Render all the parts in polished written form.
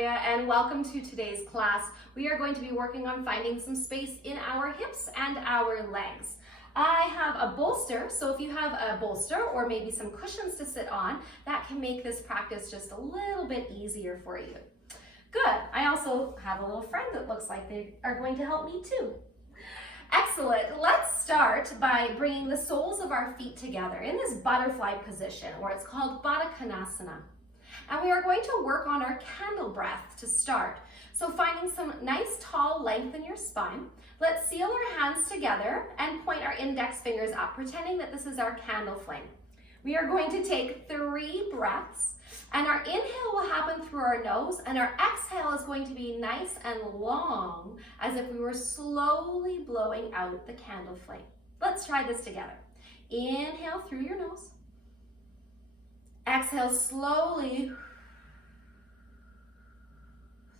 area, and welcome to today's class. We are going to be working on finding some space in our hips and our legs. I have a bolster, so if you have a bolster or maybe some cushions to sit on, that can make this practice just a little bit easier for you. Good. I also have a little friend that looks like they are going to help me too. Excellent. Let's start by bringing the soles of our feet together in this butterfly position, or it's called Baddha Konasana. And we are going to work on our candle breath to start. So finding some nice tall length in your spine. Let's seal our hands together and point our index fingers up, pretending that this is our candle flame. We are going to take 3 breaths, and our inhale will happen through our nose, and our exhale is going to be nice and long, as if we were slowly blowing out the candle flame. Let's try this together. Inhale through your nose. Exhale slowly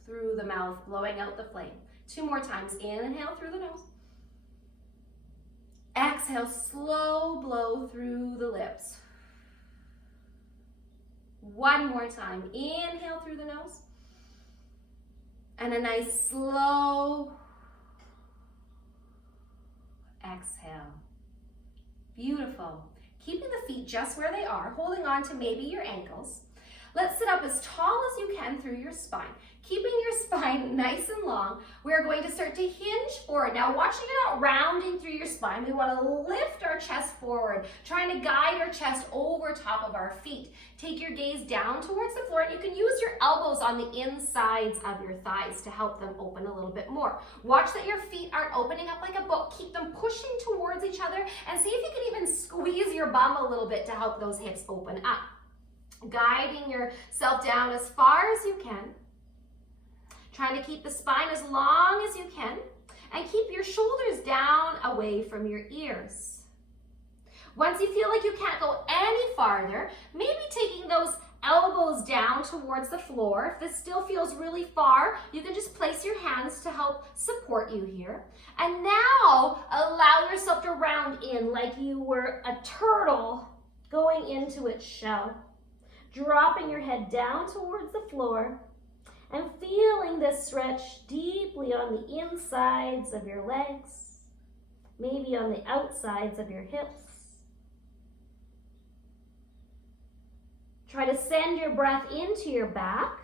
through the mouth, blowing out the flame. 2 more times. Inhale through the nose. Exhale, slow blow through the lips. 1 more time. Inhale through the nose. And a nice slow exhale. Beautiful. Keeping the feet just where they are, holding on to maybe your ankles. Let's sit up as tall as you can through your spine. Keeping your spine nice and long, we're going to start to hinge forward. Now watch you're not rounding through your spine. We want to lift our chest forward, trying to guide our chest over top of our feet. Take your gaze down towards the floor, and you can use your elbows on the insides of your thighs to help them open a little bit more. Watch that your feet aren't opening up like a book. Keep them pushing towards each other, and see if you can even squeeze your bum a little bit to help those hips open up. Guiding yourself down as far as you can. Trying to keep the spine as long as you can, and keep your shoulders down away from your ears. Once you feel like you can't go any farther, maybe taking those elbows down towards the floor. If this still feels really far, you can just place your hands to help support you here. And now allow yourself to round in like you were a turtle going into its shell. Dropping your head down towards the floor and feeling this stretch deeply on the insides of your legs, maybe on the outsides of your hips. Try to send your breath into your back.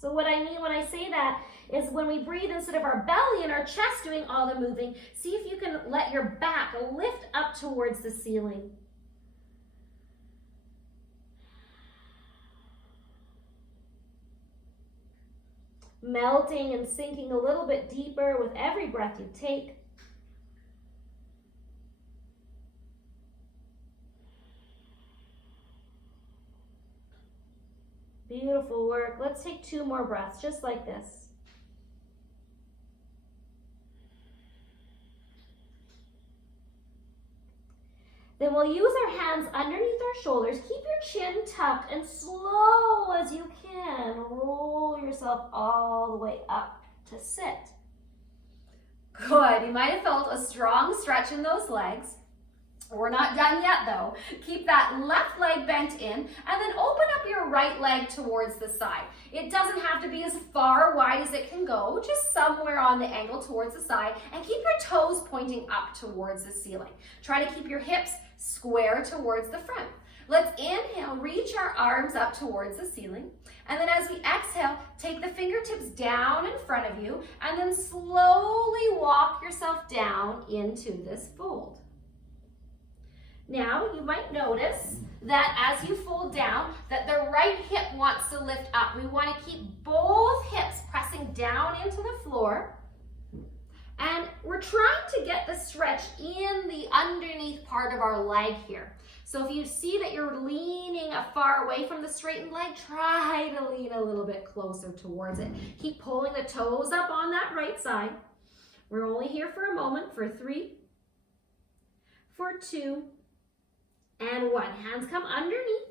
So what I mean when I say that is when we breathe, instead of our belly and our chest doing all the moving, see if you can let your back lift up towards the ceiling. Melting and sinking a little bit deeper with every breath you take. Beautiful work. Let's take 2 more breaths, just like this. Then we'll use our hands underneath our shoulders. Keep your chin tucked, and slow as you can, roll yourself all the way up to sit. Good. You might have felt a strong stretch in those legs. We're not done yet though. Keep that left leg bent in, and then open up your right leg towards the side. It doesn't have to be as far wide as it can go, just somewhere on the angle towards the side, and keep your toes pointing up towards the ceiling. Try to keep your hips square towards the front. Let's inhale, reach our arms up towards the ceiling, and then as we exhale, take the fingertips down in front of you, and then slowly walk yourself down into this fold. Now, you might notice that as you fold down, that the right hip wants to lift up. We want to keep both hips pressing down into the floor. And we're trying to get the stretch in the underneath part of our leg here. So if you see that you're leaning far away from the straightened leg, try to lean a little bit closer towards it. Keep pulling the toes up on that right side. We're only here for a moment, for 3, for 2, and 1. Hands come underneath.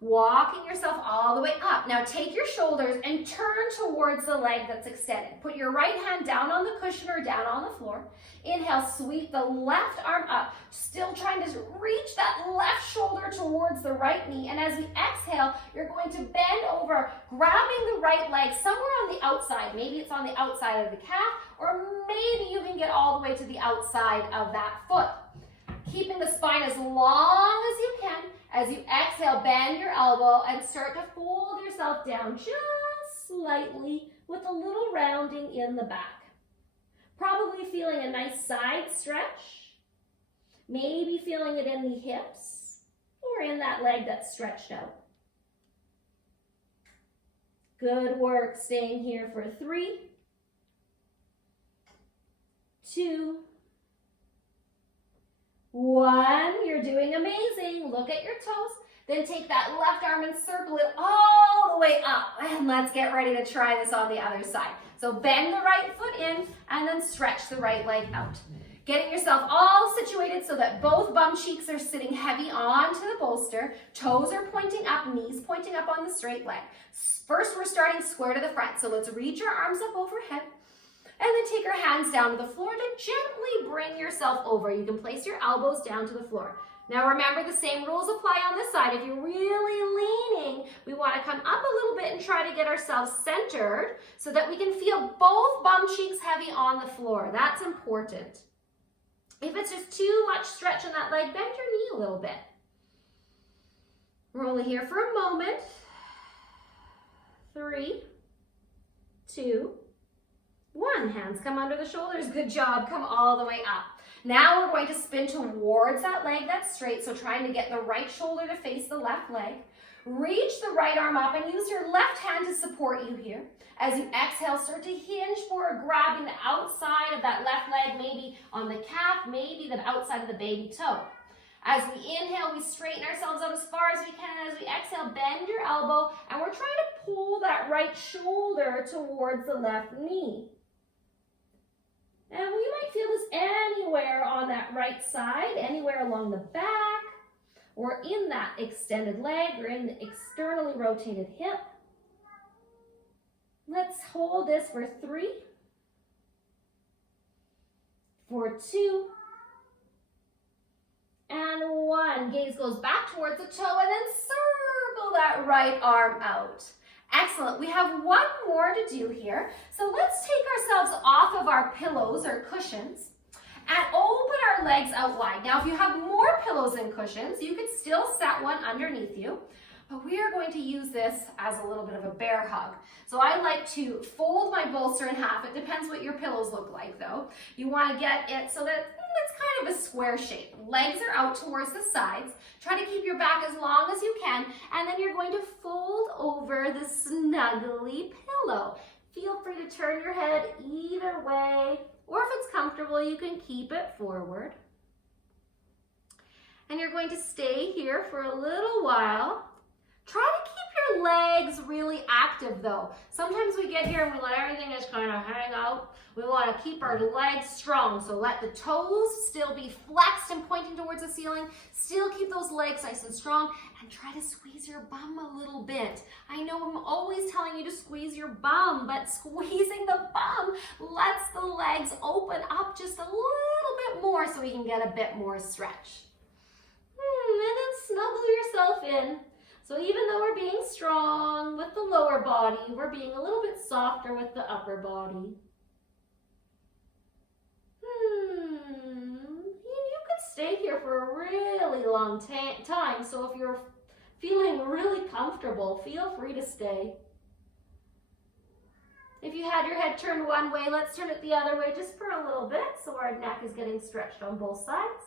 Walking yourself all the way up. Now take your shoulders and turn towards the leg that's extended. Put your right hand down on the cushion or down on the floor. Inhale, sweep the left arm up. Still trying to reach that left shoulder towards the right knee. And as you exhale, you're going to bend over, grabbing the right leg somewhere on the outside. Maybe it's on the outside of the calf, or maybe you can get all the way to the outside of that foot. Keeping the spine as long as you can. As you exhale, bend your elbow and start to fold yourself down just slightly with a little rounding in the back. Probably feeling a nice side stretch. Maybe feeling it in the hips or in that leg that's stretched out. Good work. Staying here for 3, 2, 1, you're doing amazing. Look at your toes. Then take that left arm and circle it all the way up. And let's get ready to try this on the other side. So bend the right foot in and then stretch the right leg out. Getting yourself all situated so that both bum cheeks are sitting heavy onto the bolster. Toes are pointing up, knees pointing up on the straight leg. First, we're starting square to the front. So let's reach our arms up overhead. And then take your hands down to the floor to gently bring yourself over. You can place your elbows down to the floor. Now remember, the same rules apply on this side. If you're really leaning, we want to come up a little bit and try to get ourselves centered so that we can feel both bum cheeks heavy on the floor. That's important. If it's just too much stretch in that leg, bend your knee a little bit. We're only here for a moment. 3, 2, 1. Hands come under the shoulders. Good job. Come all the way up. Now we're going to spin towards that leg that's straight. So trying to get the right shoulder to face the left leg. Reach the right arm up and use your left hand to support you here. As you exhale, start to hinge forward, grabbing the outside of that left leg, maybe on the calf, maybe the outside of the baby toe. As we inhale, we straighten ourselves out as far as we can. And as we exhale, bend your elbow. And we're trying to pull that right shoulder towards the left knee. And we might feel this anywhere on that right side, anywhere along the back, or in that extended leg, or in the externally rotated hip. Let's hold this for 3, for 2, and 1. Gaze goes back towards the toe, and then circle that right arm out. Excellent. We have one more to do here. So let's take ourselves off of our pillows or cushions and open our legs out wide. Now, if you have more pillows and cushions, you could still set one underneath you, but we are going to use this as a little bit of a bear hug. So I like to fold my bolster in half. It depends what your pillows look like, though. You want to get it so that it's kind of a square shape. Legs are out towards the sides. Try to keep your back as long as you can, and then you're going to fold over the snuggly pillow. Feel free to turn your head either way, or if it's comfortable, you can keep it forward. And you're going to stay here for a little while. Try to keep your legs really active though. Sometimes we get here and we let everything just kind of hang out. We want to keep our legs strong. So let the toes still be flexed and pointing towards the ceiling. Still keep those legs nice and strong, and try to squeeze your bum a little bit. I know I'm always telling you to squeeze your bum, but squeezing the bum lets the legs open up just a little bit more so we can get a bit more stretch. And then snuggle yourself in. So even though we're being strong with the lower body, we're being a little bit softer with the upper body. You could stay here for a really long time, so if you're feeling really comfortable, feel free to stay. If you had your head turned one way, let's turn it the other way just for a little bit so our neck is getting stretched on both sides.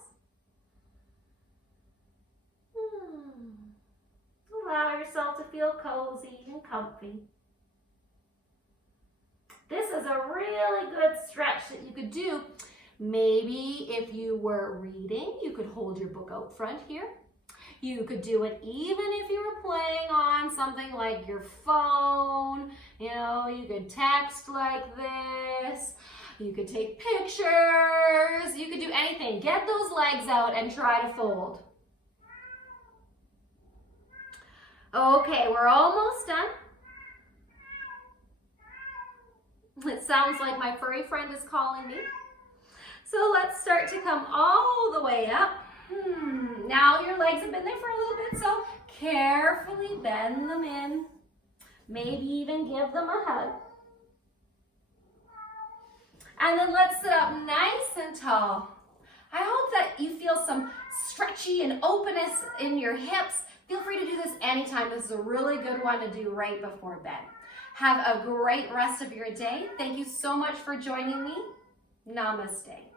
Allow yourself to feel cozy and comfy. This is a really good stretch that you could do. Maybe if you were reading, you could hold your book out front here. You could do it even if you were playing on something like your phone. You know, you could text like this. You could take pictures. You could do anything. Get those legs out and try to fold. Okay, we're almost done. It sounds like my furry friend is calling me. So let's start to come all the way up. Now your legs have been there for a little bit, so carefully bend them in. Maybe even give them a hug. And then let's sit up nice and tall. I hope that you feel some stretchy and openness in your hips. Feel free to do this anytime. This is a really good one to do right before bed. Have a great rest of your day. Thank you so much for joining me. Namaste.